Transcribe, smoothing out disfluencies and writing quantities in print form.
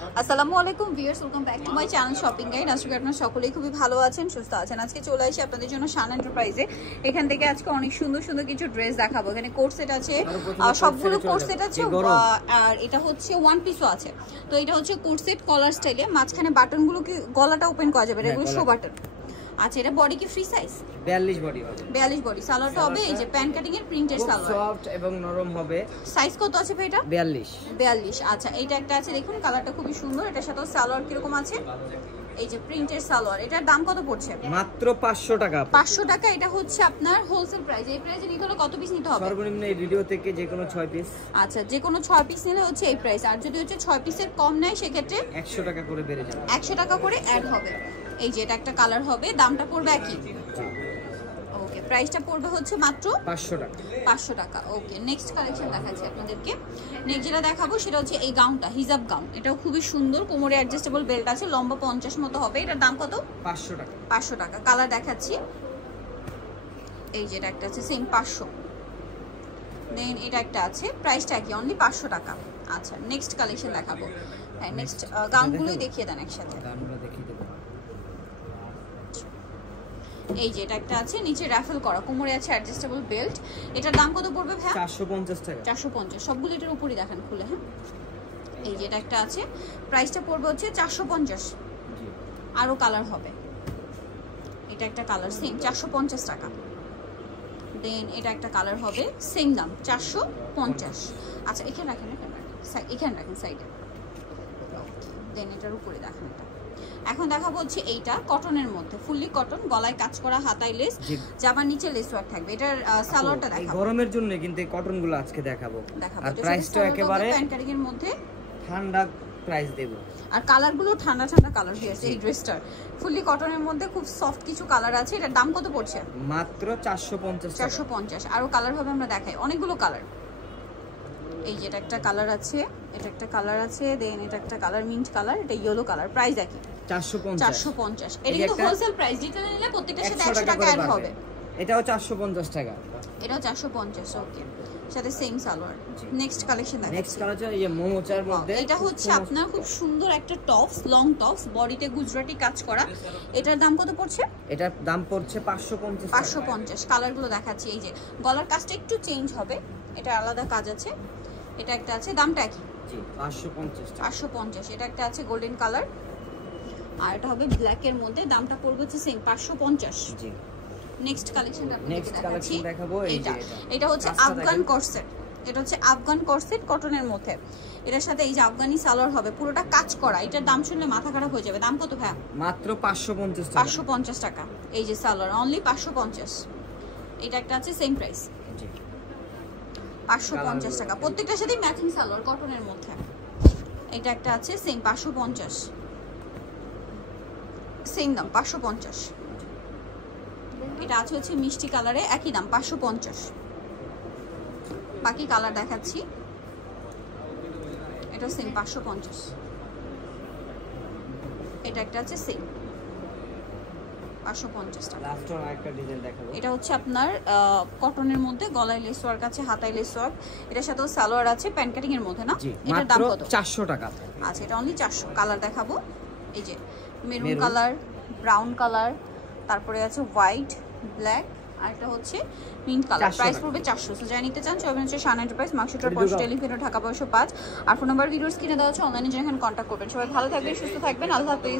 আসসালামু আলাইকুম viewers, welcome back to my channel shopping guide. আশা করি আপনারা সকলেই খুবই ভালো আছেন, সুস্থ আছেন। আজকে চলে আসি আপনাদের জন্য শান এন্টারপ্রাইজে। এখান থেকে আজকে অনেক সুন্দর সুন্দর কিছু ড্রেস দেখাবো। এখানে কোট সেট আছে, সবগুলো কোট সেট আছে, আর এটা হচ্ছে ওয়ান পিসও আছে। তো এটা হচ্ছে কোট সেট কলার স্টাইলে, মাঝখানে বাটনগুলো কি গলাটা ওপেন করা যাবে, এগুলো শো বাটন। আচ্ছা, এটা বডি কি ফ্রি সাইজ? 42 বডি হবে। 42 বডি। সালোয়ারটা হবে এই যে প্যান্ট কাটিং এর প্রিন্টেড সালোয়ার, সফট এবং নরম হবে। সাইজ কত আছে ভাই এটা? 42। আচ্ছা, এইটা একটা আছে, দেখুন কালারটা খুবই সুন্দর। এটার সাথে সালোয়ার কি রকম আছে, এই যে প্রিন্টেড সালোয়ার। এটার দাম কত পড়ছে? মাত্র 500 টাকা। 500 টাকা। এটা হচ্ছে আপনার হোলসেল প্রাইস। এই প্রাইসে নিতে হলে কত পিস নিতে হবে? সর্বনিম্ন এই ভিডিও থেকে যে কোনো 6 পিস। আচ্ছা, যে কোনো 6 পিস নিলে হচ্ছে এই প্রাইস। আর যদি হচ্ছে 6 পিসের কম নেয় সেক্ষেত্রে 100 টাকা করে বেড়ে যাবে। 100 টাকা করে অ্যাড হবে। এই যে এটা একটা কালার হবে, দামটা পড়বে একই। ওকে, প্রাইসটা পড়বে হচ্ছে মাত্র 500 টাকা। 500 টাকা। ওকে, নেক্সট কালেকশন দেখাচ্ছি আপনাদেরকে। নেক্সট যেটা দেখাবো সেটা হচ্ছে এই গাউনটা, হিজাব গাউন। এটাও খুবই সুন্দর, কোমরে অ্যাডজাস্টেবল বেল্ট আছে, লম্বা 50 মতো হবে। এটার দাম কত? 500 টাকা। 500 টাকা। কালার দেখাচ্ছি, এই যে এটা একটা আছে সেম 500। দেন এটা একটা আছে, প্রাইসটা কি অনলি 500 টাকা। আচ্ছা, নেক্সট কালেকশন দেখাবো। হ্যাঁ, নেক্সট গাউনগুলোই দেখিয়ে দেন একসাথে। গাউনগুলো দেখিয়ে দেব। এই যে এটা একটা আছে, নিচে রাফেল করা, কোমরে আছে অ্যাডজাস্টেবল বেল্ট। এটার দাম কত পড়বে ভাই? 450 টাকা। 450। সবগুলো এটার উপরই দেখেন খুলে। হ্যাঁ, এই যে এটা একটা আছে, প্রাইসটা পড়বে হচ্ছে 450। জি, আরো কালার হবে। এটা একটা কালার সেম 450 টাকা। দেন এটা একটা কালার হবে, সেম দাম 450। আচ্ছা, এখানে রাখেন, এখানে রাখেন সাইডে। দেন এটার উপরে দেখেন এটা। এখন দেখাবো হচ্ছে এইটা কটনের মধ্যে, ফুললি কটন, গলায় কাজ করা, হাতায় লেস, জামার নিচে লেস ওয়ার্ক থাকবে। এটার সালোয়ারটা দেখাবো। গরমের জন্য কিন্তু এই কটনগুলো আজকে দেখাবো। আর প্রাইসটা একেবারে প্যান্ট কাটিং এর মধ্যে ঠান্ডা প্রাইস দেব। আর কালারগুলো ঠান্ডা ঠান্ডা কালার দিয়েছে। এই ড্রেসটার ফুললি কটনের মধ্যে খুব সফট কিছু কালার আছে। এটার দাম কত পড়ছে? মাত্র 450 টাকা। 450। আরো কালার হবে, আমরা দেখাই অনেকগুলো কালার। এই যে এটা একটা কালার আছে, এটা একটা কালার আছে, দেন এটা একটা কালার মিন্ট কালার, এটা ইয়েলো কালার। প্রাইস একই 450। এটা কিন্তু হোলসেল প্রাইস, ডিটেইল নিলে প্রত্যেকটার সাথে 100 টাকা অ্যাড হবে। এটাও 450 টাকা। এটাও 450। ওকে, সাথে সেম সালোয়ার। নেক্সট কালেকশন দেখাচ্ছি। নেক্সট কালেকশন এই মোমোচার মধ্যে। এটা হচ্ছে আপনার খুব সুন্দর একটা টপস, লং টপস, বডিতে গুজরাটি কাজ করা। এটার দাম কত পড়ছে? এটার দাম পড়ছে 550। 550। কালারগুলো দেখাচ্ছি। এই যে গলার কাজটা একটু চেঞ্জ হবে, এটা আলাদা কাজ আছে। এটা একটা আছে, দামটা কি? জি, 550। 550। এটা একটা আছে গোল্ডেন কালার, আর এটা হবে ব্ল্যাক এর মধ্যে, দামটা পড়বে হচ্ছে সেম 550। জি, নেক্সট কালেকশনটা আপনাদের দেখাচ্ছি। দেখাবো এই যে এটা হচ্ছে আফগান কর্সেট। এটা হচ্ছে আফগান কর্সেট কটনের মধ্যে। এটার সাথে এই যে আফগানি সালোয়ার হবে, পুরোটা কাজ করা। এটার দাম শুনলে মাথা খারাপ হয়ে যাবে। দাম কত ভাই? মাত্র 550 টাকা। 550 টাকা। এই যে সালোয়ার অনলি 550। এটা একটা আছে সেম প্রাইস। জি, 550 টাকা। প্রত্যেকটার সাথে ম্যাচিং সালোয়ার কটনের মধ্যে। এটা একটা আছে সেম 550, সেম দাম 550। এটা আছে হচ্ছে মিষ্টি কালারে, একই দাম 550। বাকি কালার দেখাচ্ছি। এটা সেম 550। এটা একটা আছে সেম 550 টাকা। লাস্ট আরেকটা ডিজাইন দেখাবো। এটা হচ্ছে আপনার কটনের মধ্যে, গলায় লেস ওয়ার্ক আছে, হাতায় লেস ওয়ার্ক। এটার সাথেও সালোয়ার আছে, প্যান্ট কাটিং এর মধ্যে না? এটার দাম কত? 400 টাকা। আচ্ছা, এটা অনলি 400। কালার দেখাবো, এই যে মেরুন কালার, ব্রাউন কালার, তারপরে আছে হোয়াইট, ব্ল্যাক, আর এটা হচ্ছে মিন্ট কালার। প্রাইস পড়বে 400। সো যাই নিতে চান সবাই হচ্ছে শান এন্টারপ্রাইজ, মার্কেটের পাশে, টেলিফোন ঢাকা 505। আর ফোন নাম্বার ভিডিওস কিনে দেওয়া হচ্ছে, অনলাইনে যেখানে কন্ট্যাক্ট করবেন। সবাই ভালো থাকবেন, সুস্থ থাকবেন, আল্লাহ হাফেজ।